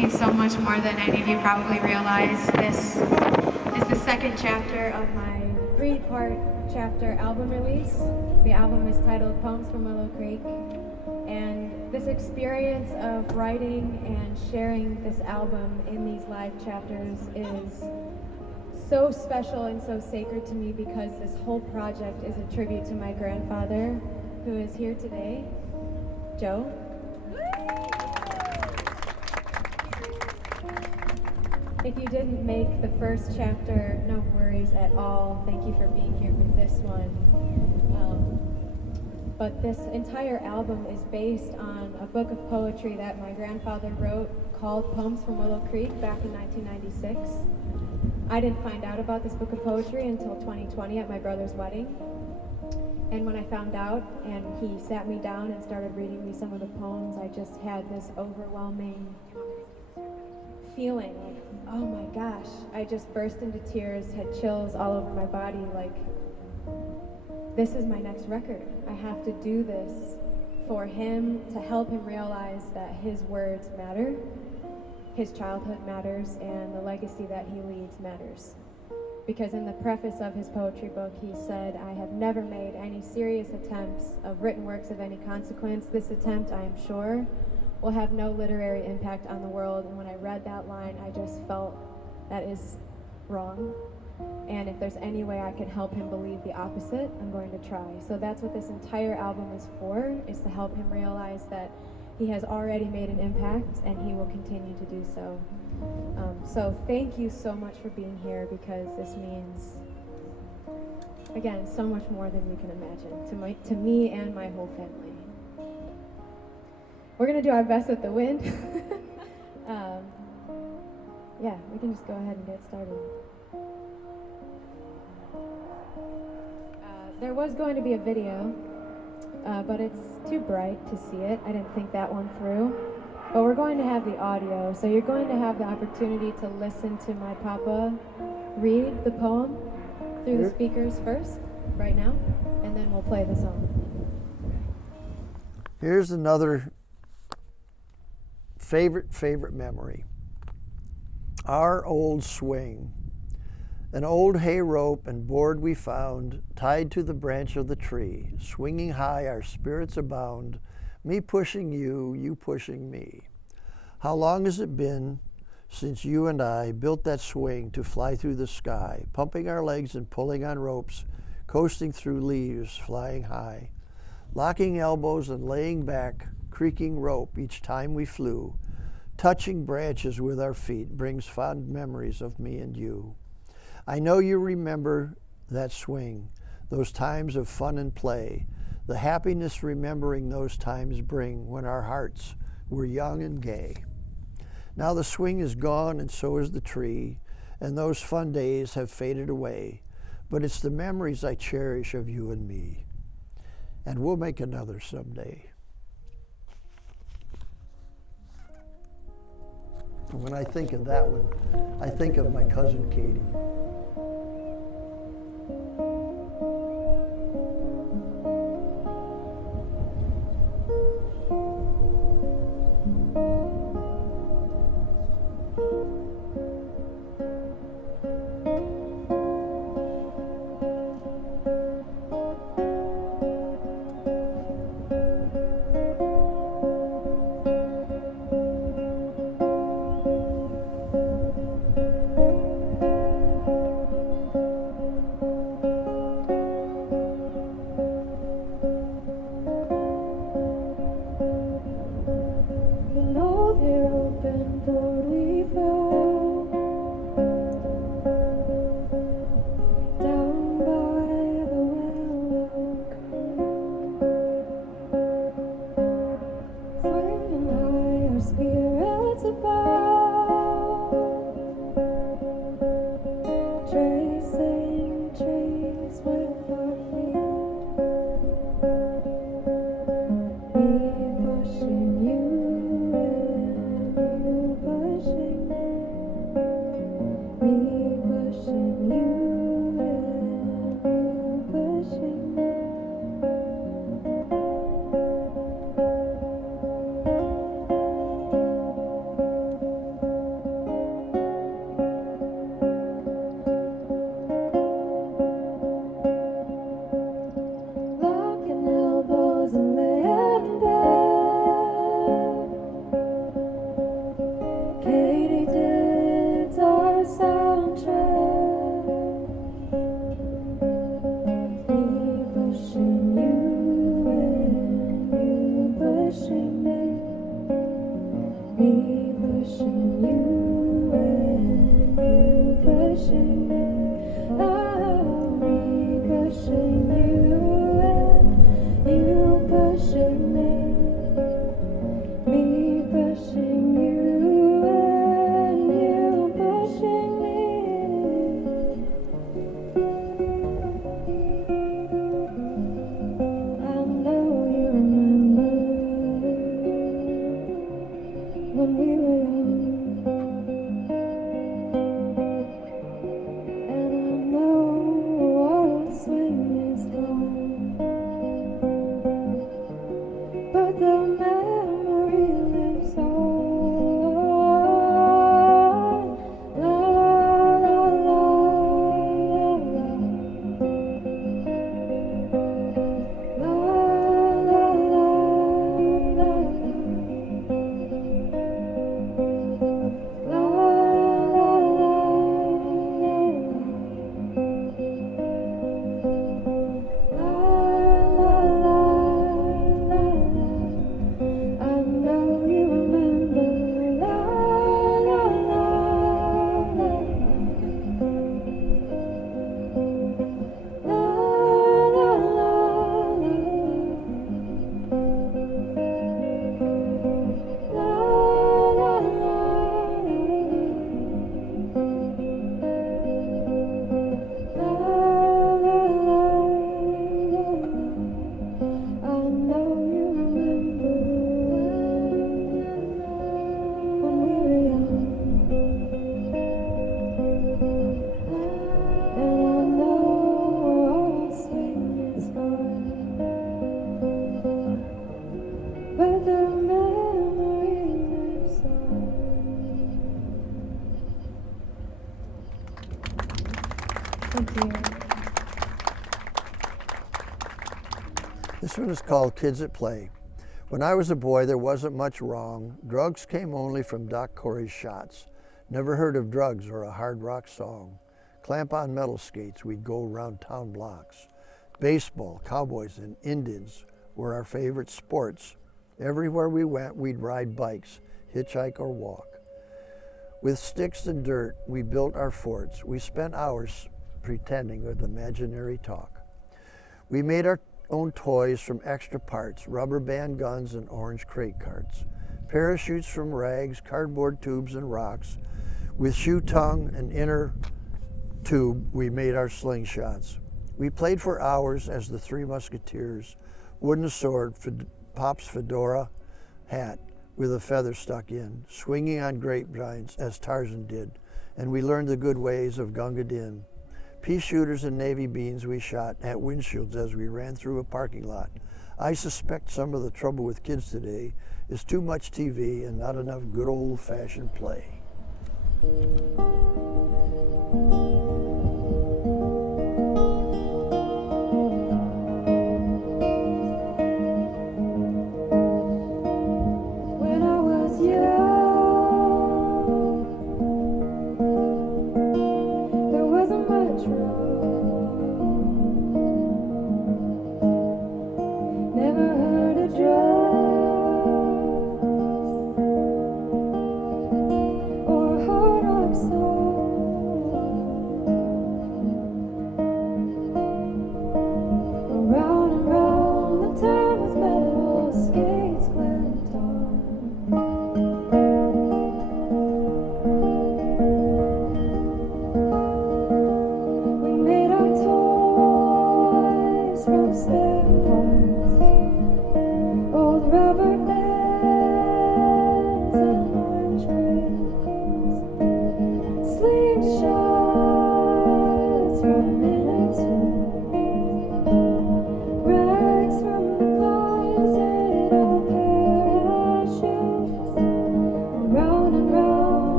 means so much more than any of you probably realize. This is the second chapter of my 3-part chapter album release. The album is titled Poems from Willow Creek. And this experience of writing and sharing this album in these live chapters is so special and so sacred to me because this whole project is a tribute to my grandfather, who is here today, Joe. If you didn't make the first chapter, no worries at all. Thank you for being here for this one. But this entire album is based on a book of poetry that my grandfather wrote called Poems from Willow Creek back in 1996. I didn't find out about this book of poetry until 2020 at my brother's wedding. And when I found out and he sat me down and started reading me some of the poems, I just had this overwhelming feeling like, oh my gosh, I just burst into tears, had chills all over my body, like, this is my next record. I have to do this for him, to help him realize that his words matter, his childhood matters, and the legacy that he leaves matters. Because in the preface of his poetry book, he said, I have never made any serious attempts of written works of any consequence. This attempt, I am sure, will have no literary impact on the world. And when I read that line, I just felt that is wrong. And if there's any way I can help him believe the opposite, I'm going to try. So that's what this entire album is for, is to help him realize that he has already made an impact and he will continue to do so. So thank you so much for being here, because this means, again, so much more than you can imagine to me and my whole family. We're going to do our best with the wind. Yeah, we can just go ahead and get started. There was going to be a video, but it's too bright to see it. I didn't think that one through. But we're going to have the audio, so you're going to have the opportunity to listen to my papa read the poem through the speakers first, right now, and then we'll play the song. Here's another favorite memory. Our old swing. An old hay rope and board we found, tied to the branch of the tree. Swinging high, our spirits abound, me pushing you, you pushing me. How long has it been since you and I built that swing to fly through the sky, pumping our legs and pulling on ropes, coasting through leaves, flying high, locking elbows and laying back, creaking rope each time we flew, touching branches with our feet brings fond memories of me and you. I know you remember that swing, those times of fun and play, the happiness remembering those times bring when our hearts were young and gay. Now the swing is gone and so is the tree, and those fun days have faded away, but it's the memories I cherish of you and me. And we'll make another someday. And when I think of that one, I think of my cousin Katie. Me pushing you and you pushing me. Oh, me pushing you and you pushing me. Me pushing you and you pushing me. I know you remember when we were young, and I know all the swing is gone, but the memory lives on. La la la la la. La la la la la I know you remember. La la la la la la but the memory lives on. Thank you. This one is called Kids at Play. When I was a boy, there wasn't much wrong. Drugs came only from Doc Corey's shots. Never heard of drugs or a hard rock song. Clamp on metal skates, we'd go around town blocks. Baseball, cowboys, and Indians were our favorite sports. Everywhere we went, we'd ride bikes, hitchhike or walk. With sticks and dirt, we built our forts. We spent hours pretending with imaginary talk. We made our own toys from extra parts, rubber band guns and orange crate carts, parachutes from rags, cardboard tubes and rocks. With shoe tongue and inner tube, we made our slingshots. We played for hours as the Three Musketeers, wooden sword, Pop's fedora hat with a feather stuck in, swinging on grapevines as Tarzan did, and we learned the good ways of Gunga Din. Pea shooters and navy beans we shot at windshields as we ran through a parking lot. I suspect some of the trouble with kids today is too much TV and not enough good old-fashioned play. When I was young, there wasn't much wrong. Never heard of drugs or hard rock songs.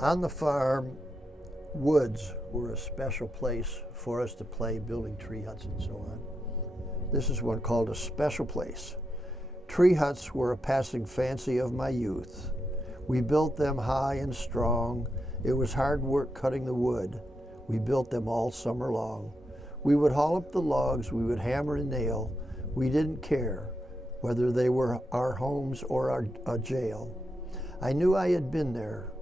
On the farm, woods were a special place for us to play, building tree huts and so on. This is one called a special place. Tree huts were a passing fancy of my youth. We built them high and strong. It was hard work cutting the wood. We built them all summer long. We would haul up the logs, we would hammer and nail. We didn't care whether they were our homes or a jail. I knew I had been there,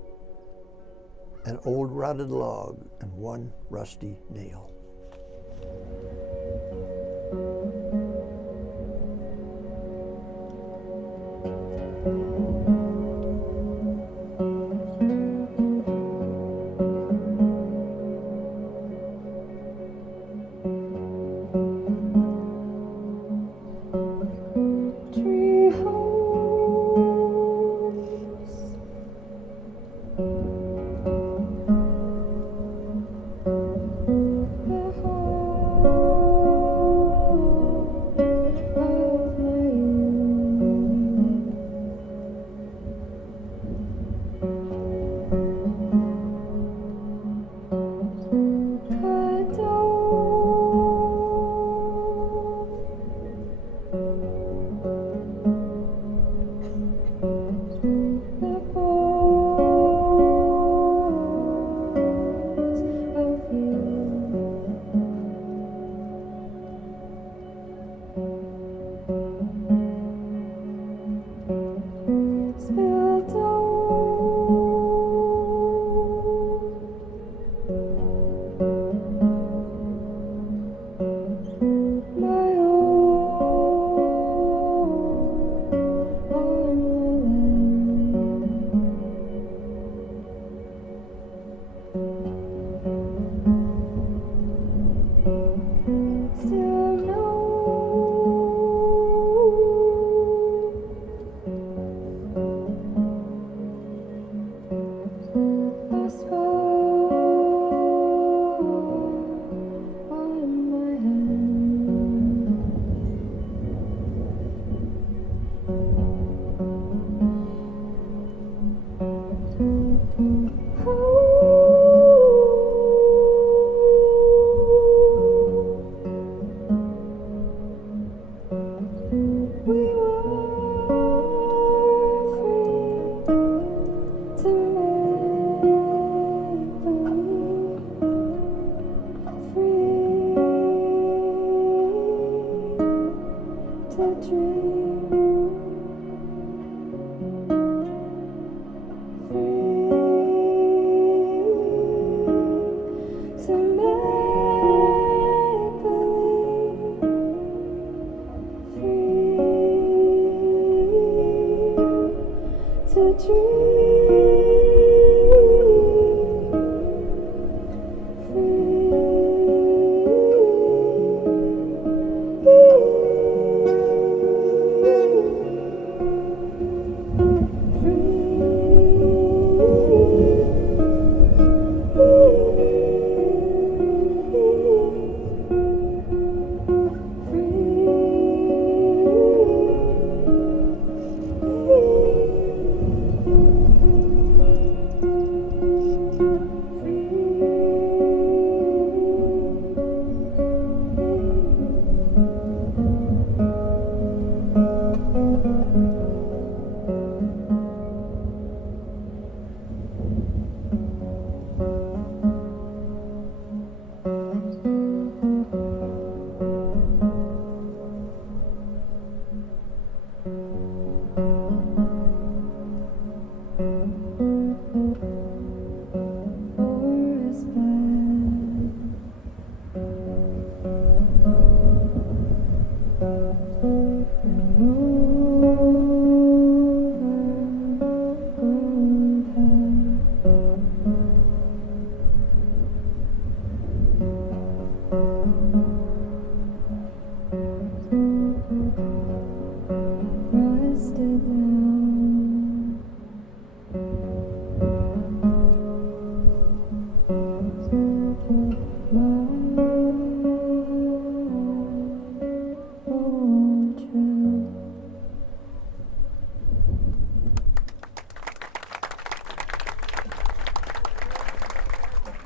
an old rotted log and one rusty nail.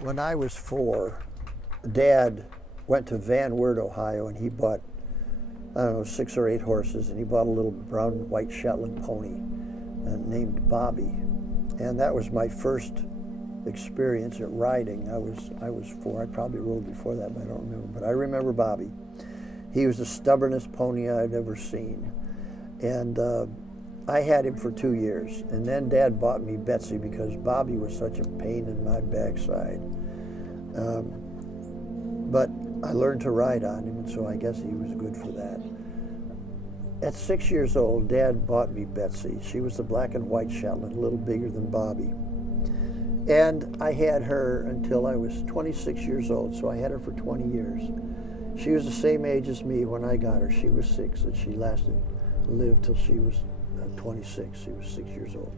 When I was 4, Dad went to Van Wert, Ohio, and he bought, I don't know, 6 or 8 horses, and he bought a little brown and white Shetland pony named Bobby. And that was my first experience at riding. I was 4. I probably rode before that, but I don't remember. But I remember Bobby. He was the stubbornest pony I'd ever seen. And I had him for 2 years. And then Dad bought me Betsy because Bobby was such a pain in my backside. But I learned to ride on him, and so I guess he was good for that. At 6 years old, Dad bought me Betsy. She was the black and white Shetland, a little bigger than Bobby. And I had her until I was 26 years old, so I had her for 20 years. She was the same age as me when I got her. She was 6, and she lived till she was 26. She was 6 years old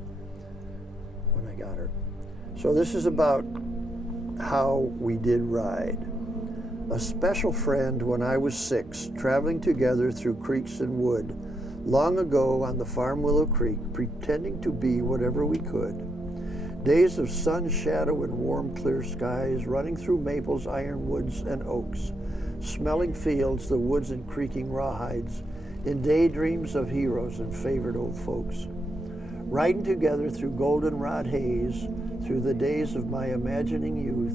when I got her. So this is about how we did ride. A special friend when I was 6, traveling together through creeks and wood, long ago on the farm Willow Creek, pretending to be whatever we could. Days of sun, shadow, and warm, clear skies, running through maples, ironwoods, and oaks, smelling fields, the woods and creaking rawhides, in daydreams of heroes and favorite old folks. Riding together through goldenrod haze, through the days of my imagining youth,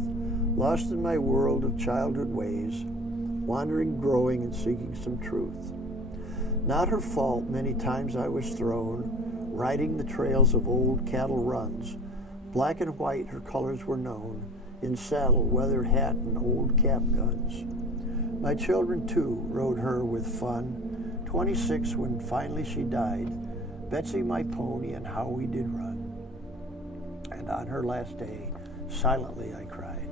lost in my world of childhood ways, wandering, growing, and seeking some truth. Not her fault, many times I was thrown, riding the trails of old cattle runs. Black and white her colors were known, in saddle, weathered hat, and old cap guns. My children, too, rode her with fun, 26 when finally she died, Betsy my pony, and how we did run. And on her last day, silently I cried.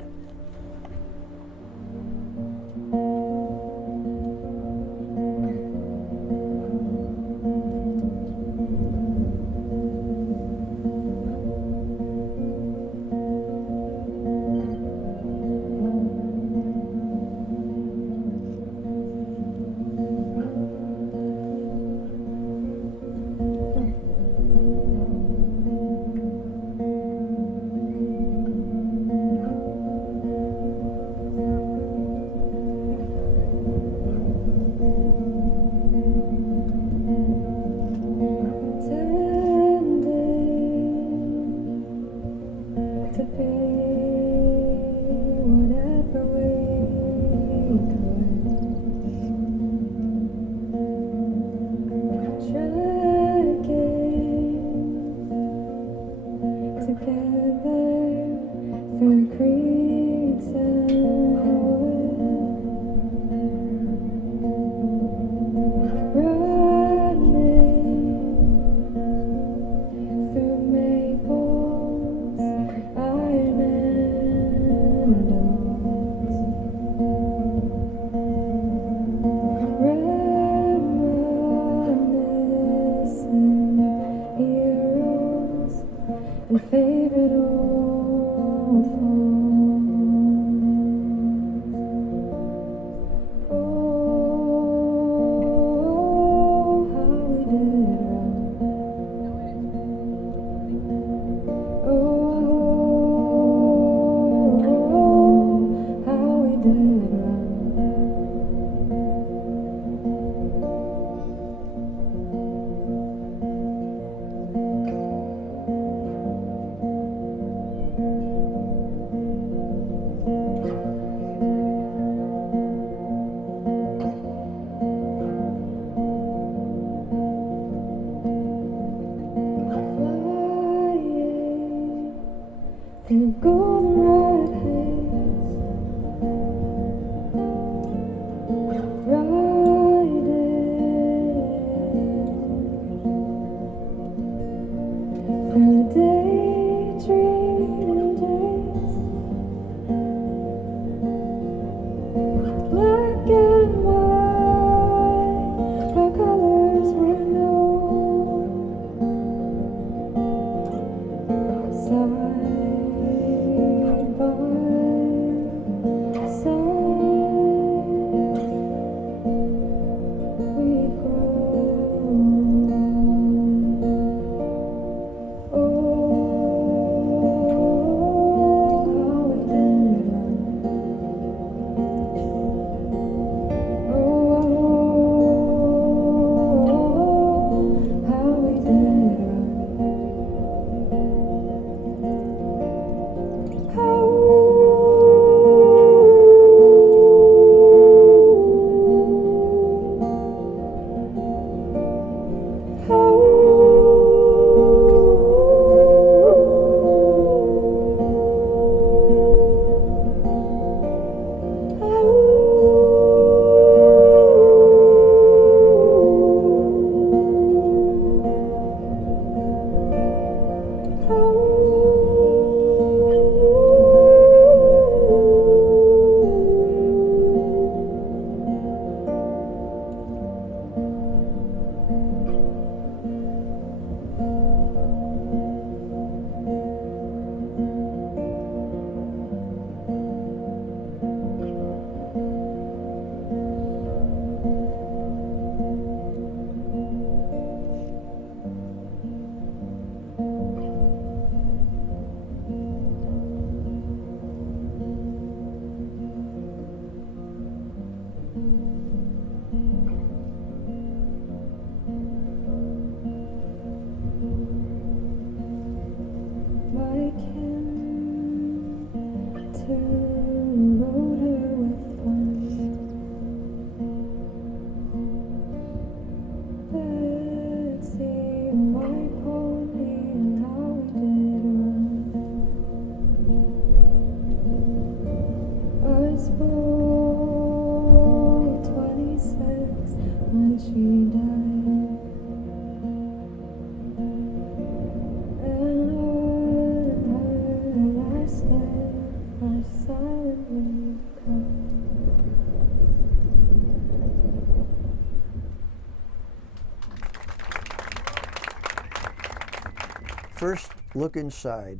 first look inside,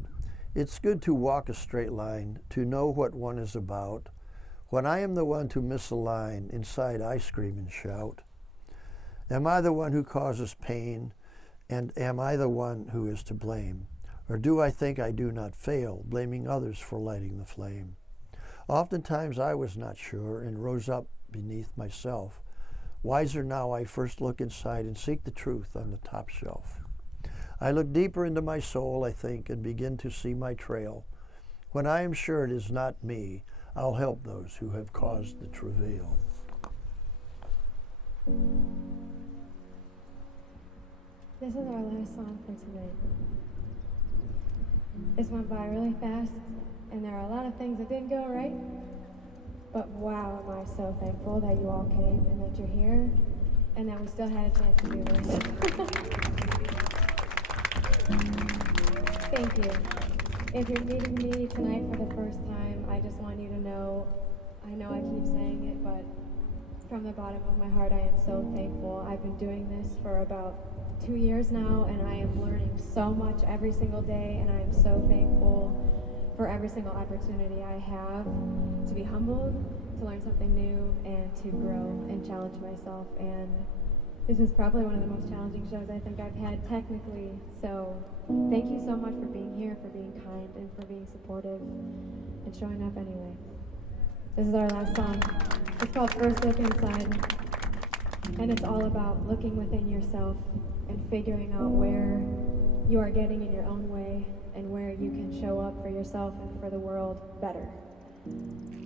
it's good to walk a straight line, to know what one is about. When I am the one to miss a line, inside I scream and shout. Am I the one who causes pain, and am I the one who is to blame? Or do I think I do not fail, blaming others for lighting the flame? Oftentimes I was not sure and rose up beneath myself. Wiser now, I first look inside and seek the truth on the top shelf. I look deeper into my soul, I think, and begin to see my trail. When I am sure it is not me, I'll help those who have caused the travail. This is our last song for tonight. This went by really fast, and there are a lot of things that didn't go right. But wow, am I so thankful that you all came and that you're here, and that we still had a chance to do this. Thank you. If you're meeting me tonight for the first time, I just want you to know I keep saying it, but from the bottom of my heart, I am so thankful. I've been doing this for about 2 years now, and I am learning so much every single day, and I am so thankful for every single opportunity I have to be humbled, to learn something new, and to grow and challenge myself. And this is probably one of the most challenging shows I think I've had technically, so thank you so much for being here, for being kind, and for being supportive, and showing up anyway. This is our last song. It's called First Look Inside, and it's all about looking within yourself and figuring out where you are getting in your own way and where you can show up for yourself and for the world better.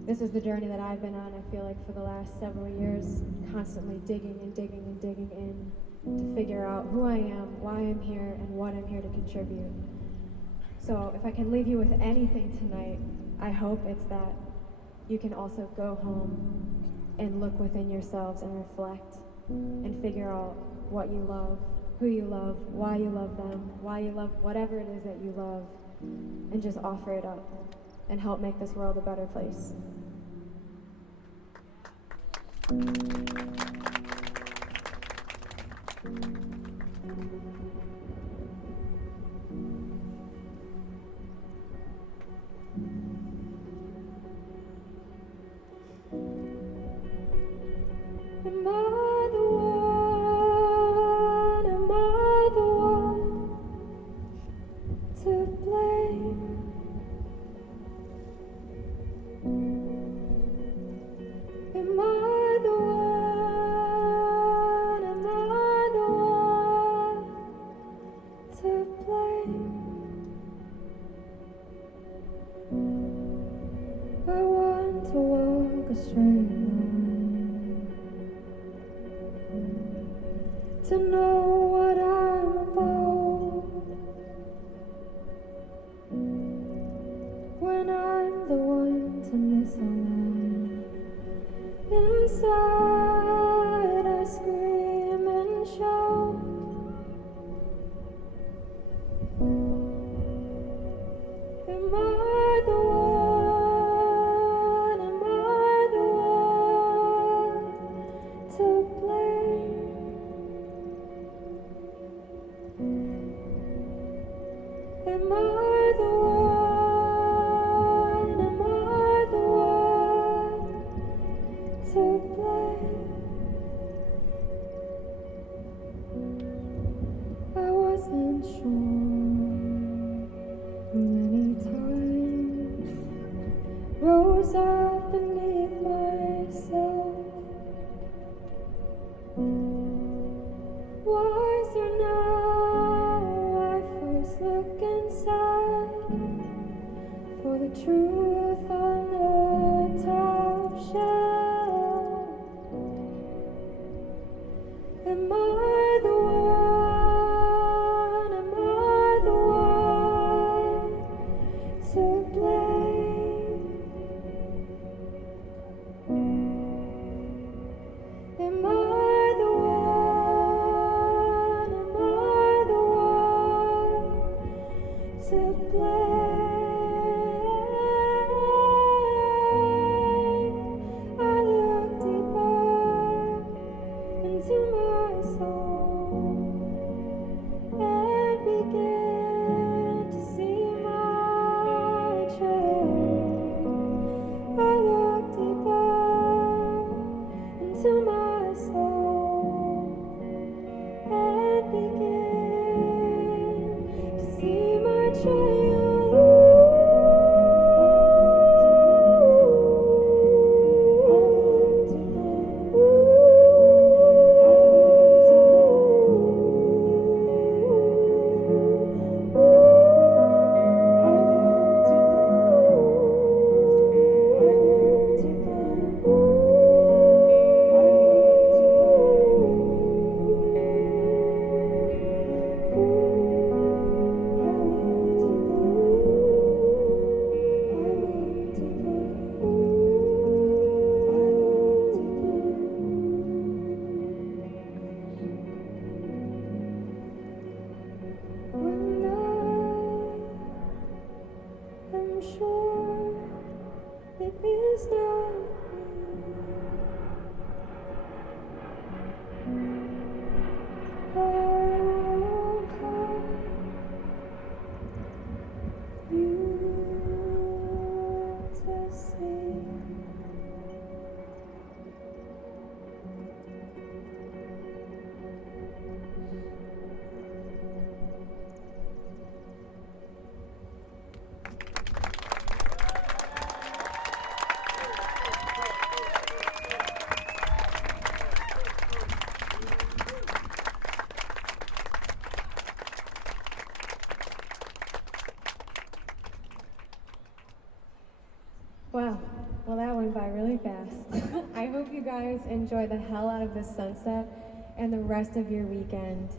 This is the journey that I've been on, I feel like, for the last several years, constantly digging and digging and digging in to figure out who I am, why I'm here, and what I'm here to contribute. So if I can leave you with anything tonight, I hope it's that you can also go home and look within yourselves and reflect and figure out what you love, who you love, why you love them, why you love whatever it is that you love, and just offer it up and help make this world a better place. Am I the one? Am I the one to blame? Am I the one? Am I the one to blame? I want to walk a straight line, to know what I'm about, when I'm the one to miss a line. Inside I scream and shout. Am I the one? Am I the one to blame? Am I the one? Am I the one to blame? I wasn't sure many times, rose up beneath myself. Wiser now, I first look inside for the truth on the top shelf. Am I the one? Am I the one to blame? Wow, well that went by really fast. I hope you guys enjoy the hell out of this sunset and the rest of your weekend.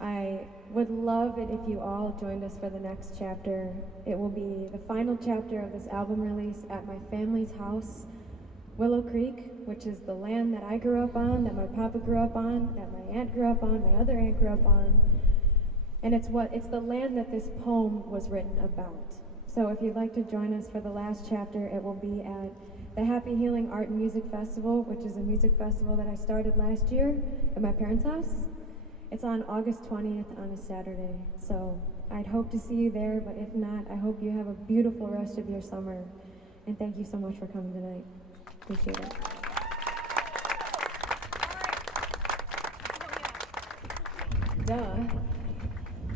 I would love it if you all joined us for the next chapter. It will be the final chapter of this album release at my family's house, Willow Creek, which is the land that I grew up on, that my papa grew up on, that my aunt grew up on, my other aunt grew up on. And it's the land that this poem was written about. So if you'd like to join us for the last chapter, it will be at the Happy Healing Art and Music Festival, which is a music festival that I started last year at my parents' house. It's on August 20th on a Saturday. So I'd hope to see you there, but if not, I hope you have a beautiful rest of your summer. And thank you so much for coming tonight. Appreciate it. Duh.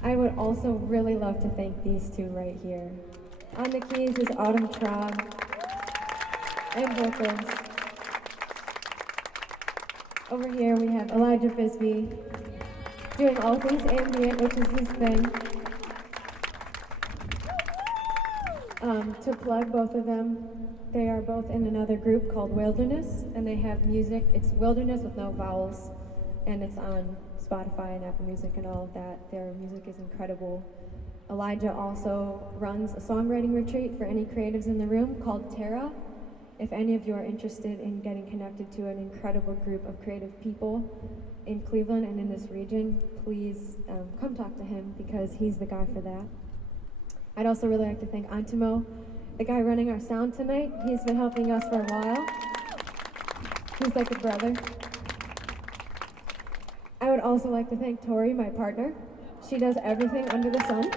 I would also really love to thank these two right here. On the keys is Autumn Traub and vocals. Over here we have Elijah Bisbee doing all things ambient, which is his thing. To plug both of them, they are both in another group called Wilderness, and they have music. It's Wilderness with no vowels, and it's on Spotify and Apple Music and all of that. Their music is incredible. Elijah also runs a songwriting retreat for any creatives in the room called Terra. If any of you are interested in getting connected to an incredible group of creative people in Cleveland and in this region, please come talk to him because he's the guy for that. I'd also really like to thank Antimo, the guy running our sound tonight. He's been helping us for a while. He's like a brother. I would also like to thank Tori, my partner. She does everything under the sun.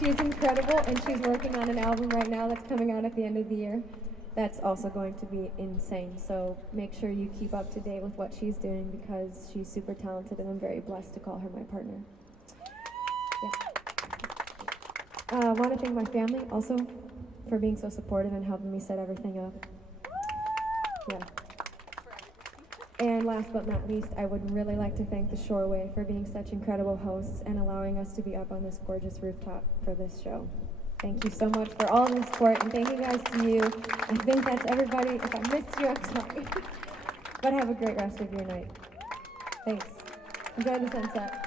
She's incredible, and she's working on an album right now that's coming out at the end of the year. That's also going to be insane. So make sure you keep up to date with what she's doing because she's super talented, and I'm very blessed to call her my partner. Yeah. I want to thank my family also for being so supportive and helping me set everything up. Yeah. And last but not least, I would really like to thank the Shoreway for being such incredible hosts and allowing us to be up on this gorgeous rooftop for this show. Thank you so much for all the support, and thank you guys to you. I think that's everybody. If I missed you, I'm sorry. But have a great rest of your night. Thanks. Enjoy the sunset.